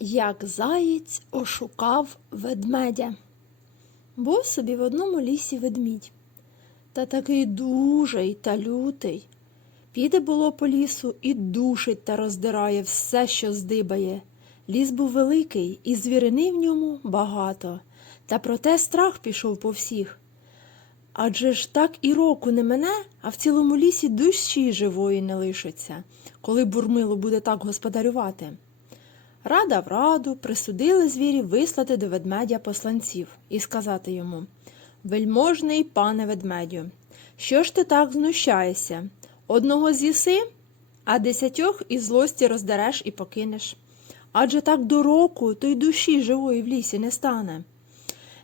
Як заєць ошукав ведмедя. Був собі в одному лісі ведмідь, та такий дужий та лютий. Піде було по лісу і душить та роздирає все, що здибає. Ліс був великий, і звірини в ньому багато, та проте страх пішов по всіх. Адже ж так і року не мене, а в цілому лісі душі живої не лишиться, коли бурмило буде так господарювати. Рада в раду присудили звірі вислати до ведмедя посланців і сказати йому Вельможний пане ведмедю, що ж ти так знущаєшся? Одного з'їси, а десятьох із злості роздереш і покинеш. Адже так до року то й душі живої в лісі не стане.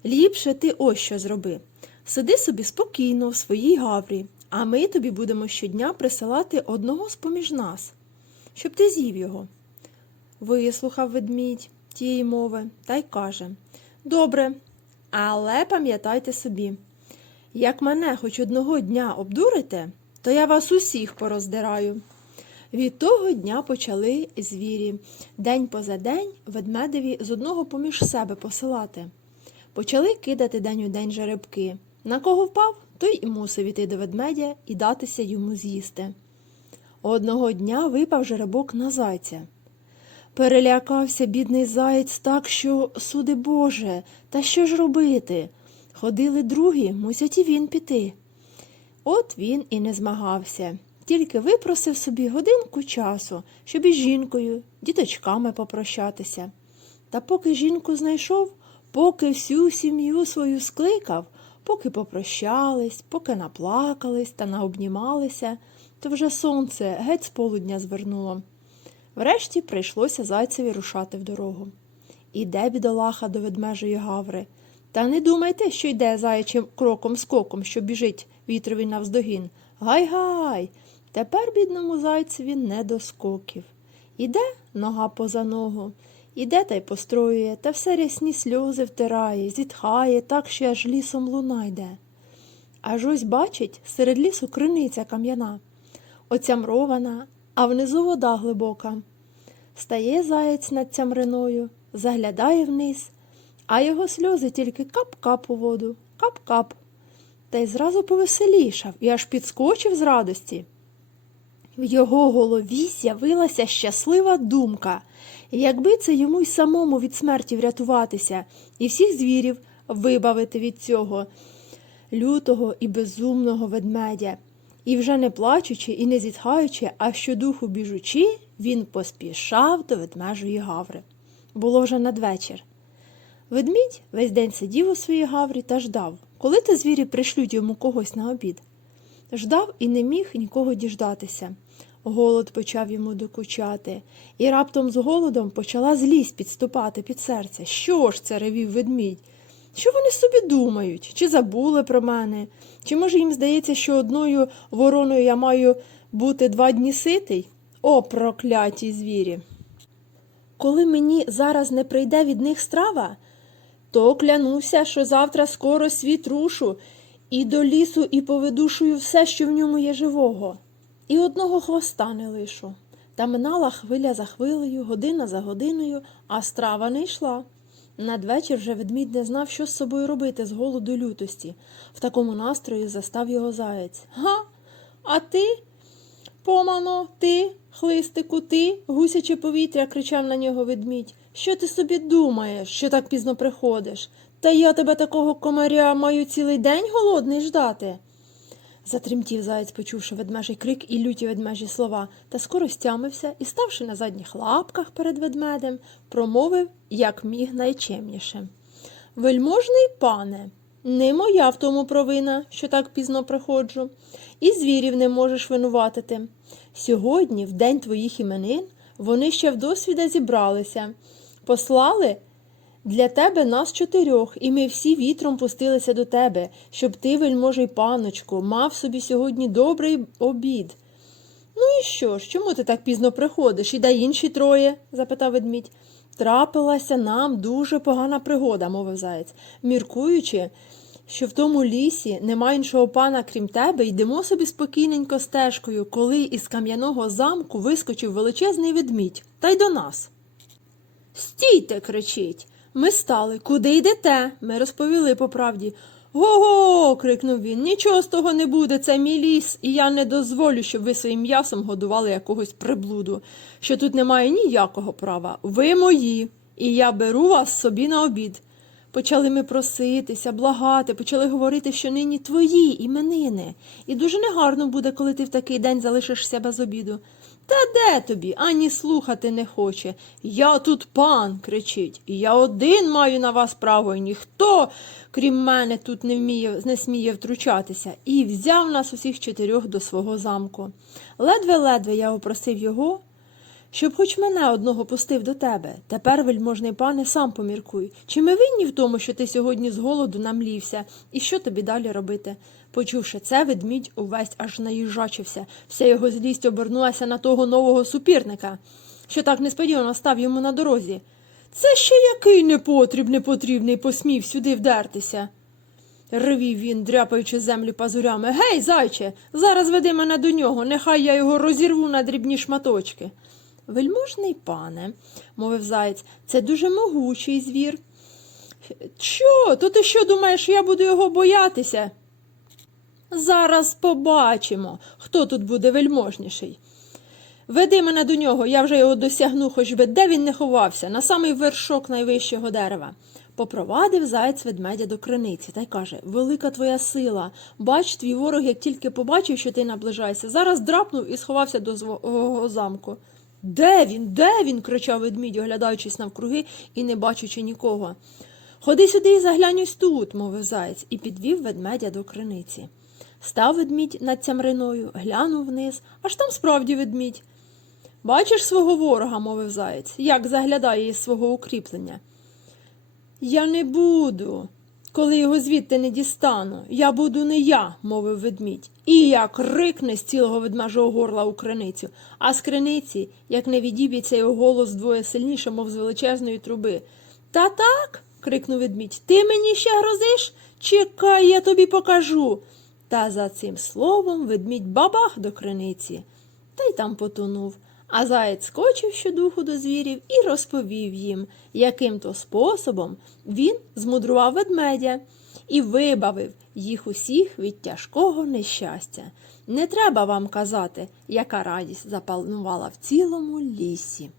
Ліпше ти ось що зроби. Сиди собі спокійно в своїй гаврі, а ми тобі будемо щодня присилати одного з поміж нас, щоб ти з'їв його. Вислухав ведмідь тієї мови та й каже Добре, але пам'ятайте собі, як мене хоч одного дня обдурите, то я вас усіх пороздираю. Від того дня почали звірі день поза день ведмедеві з одного поміж себе посилати. Почали кидати день у день жеребки. На кого впав, той і мусив іти до ведмедя і датися йому з'їсти. Одного дня випав жеребок на зайця. Перелякався бідний заєць так, що, суди Боже, та що ж робити? Ходили другі, мусять і він піти. От він і не змагався, тільки випросив собі годинку часу, щоб із жінкою, діточками попрощатися. Та поки жінку знайшов, поки всю сім'ю свою скликав, поки попрощались, поки наплакались та наобнімалися, то вже сонце геть з полудня звернуло. Врешті прийшлося зайцеві рушати в дорогу. Іде бідолаха до ведмежої гаври. Та не думайте, що йде заячим кроком скоком, що біжить вітрові навздогін. Гай-гай! Тепер бідному зайцеві не до скоків. Іде нога поза ногу, іде та й построює, та все рясні сльози втирає, зітхає, так що аж лісом луна йде. Аж ось бачить, серед лісу криниця кам'яна, оцямрована, а внизу вода глибока. Стає заєць над цямриною, заглядає вниз, а його сльози тільки кап-кап у воду, кап-кап. Та й зразу повеселішав і аж підскочив з радості. В його голові з'явилася щаслива думка, якби це йому й самому від смерті врятуватися, і всіх звірів вибавити від цього лютого і безумного ведмедя. І вже не плачучи і не зітхаючи, а щодуху біжучи, він поспішав до ведмежої гаври. Було вже надвечір. Ведмідь весь день сидів у своїй гаврі та ждав, коли та звірі пришлють йому когось на обід. Ждав і не міг нікого діждатися. Голод почав йому докучати, і раптом з голодом почала злість підступати під серце. Що ж це ревів ведмідь? Що вони собі думають? Чи забули про мене? Чи може їм здається, що одною вороною я маю бути два дні ситий? О, прокляті звірі! Коли мені зараз не прийде від них страва, то клянуся, що завтра скоро світ рушу, і до лісу і повидушую все, що в ньому є живого, і одного хвоста не лишу. Та минала хвиля за хвилею, година за годиною, а страва не йшла. Надвечір вже ведмідь не знав, що з собою робити з голоду лютості. В такому настрої застав його заєць. Га? А ти? Помано, ти, хлистику, ти, гусяче повітря, кричав на нього ведмідь. Що ти собі думаєш, що так пізно приходиш? Та я тебе такого комаря маю цілий день голодний ждати. Затремтів заєць, почувши ведмежий крик і люті ведмежі слова, та скоро стямився і, ставши на задніх лапках перед ведмедем, промовив, як міг найчемніше. Вельможний пане, не моя в тому провина, що так пізно приходжу, і звірів не можеш винуватити. Сьогодні, в день твоїх іменин, вони ще вдосвіда зібралися, послали для тебе нас чотирьох, і ми всі вітром пустилися до тебе, щоб ти, вельможий паночку, мав собі сьогодні добрий обід. Ну і що ж, чому ти так пізно приходиш? І дай інші троє? запитав ведмідь. Трапилася нам дуже погана пригода, мовив заєць, міркуючи, що в тому лісі нема іншого пана, крім тебе, йдемо собі спокійненько стежкою, коли із кам'яного замку вискочив величезний ведмідь, та й до нас. Стійте, кричить. Ми стали. Куди йдете? Ми розповіли по правді. Го-го. крикнув він. Нічого з того не буде, це мій ліс, і я не дозволю, щоб ви своїм м'ясом годували якогось приблуду, що тут немає ніякого права. Ви мої, і я беру вас собі на обід. Почали ми проситися, благати, почали говорити, що нині твої іменини. І дуже негарно буде, коли ти в такий день залишишся без обіду. Та де тобі? Ані слухати не хоче. Я тут пан, кричить, я один маю на вас право, і ніхто, крім мене, тут не вміє, не сміє втручатися, і взяв нас усіх чотирьох до свого замку. Ледве-ледве я опросив його, щоб хоч мене одного пустив до тебе. Тепер, вельможний пане, сам поміркуй. Чи ми винні в тому, що ти сьогодні з голоду намлівся, і що тобі далі робити? Почувши це, ведмідь увесь аж наїжачився. Вся його злість обернулася на того нового супірника, що так несподівано став йому на дорозі. Це ще який непотріб непотрібний посмів сюди вдертися. Ревів він, дряпаючи землю пазурями. Гей, зайче, зараз веди мене до нього, нехай я його розірву на дрібні шматочки. Вельможний пане, мовив заєць, це дуже могучий звір. Що? То ти що думаєш, я буду його боятися? Зараз побачимо, хто тут буде вельможніший. Веди мене до нього, я вже його досягну, хоч би де він не ховався, на самий вершок найвищого дерева. Попровадив заєць ведмедя до криниці та й каже Велика твоя сила. Бач, твій ворог, як тільки побачив, що ти наближаєшся, зараз драпнув і сховався до свого замку. Де він? Де він? кричав ведмідь, оглядаючись навкруги і не бачачи нікого. Ходи сюди і заглянь ось тут, мовив заєць, і підвів ведмедя до криниці. Став ведмідь над цямриною, глянув вниз, аж там справді ведмідь. Бачиш свого ворога, мовив заєць, як заглядає із свого укріплення. Я не буду, коли його звідти не дістану. Я буду не я, мовив ведмідь. І як рикне з цілого ведмежого горла у криницю, а з криниці, як не відіб'ється його голос двоє сильніше, мов з величезної труби. Та так. крикнув ведмідь. Ти мені ще грозиш? Чекай, я тобі покажу. Та за цим словом ведмідь бабах до криниці, та й там потонув. А заєць скочив щодуху до звірів і розповів їм, яким то способом він змудрував ведмедя і вибавив їх усіх від тяжкого нещастя. Не треба вам казати, яка радість запанувала в цілому лісі.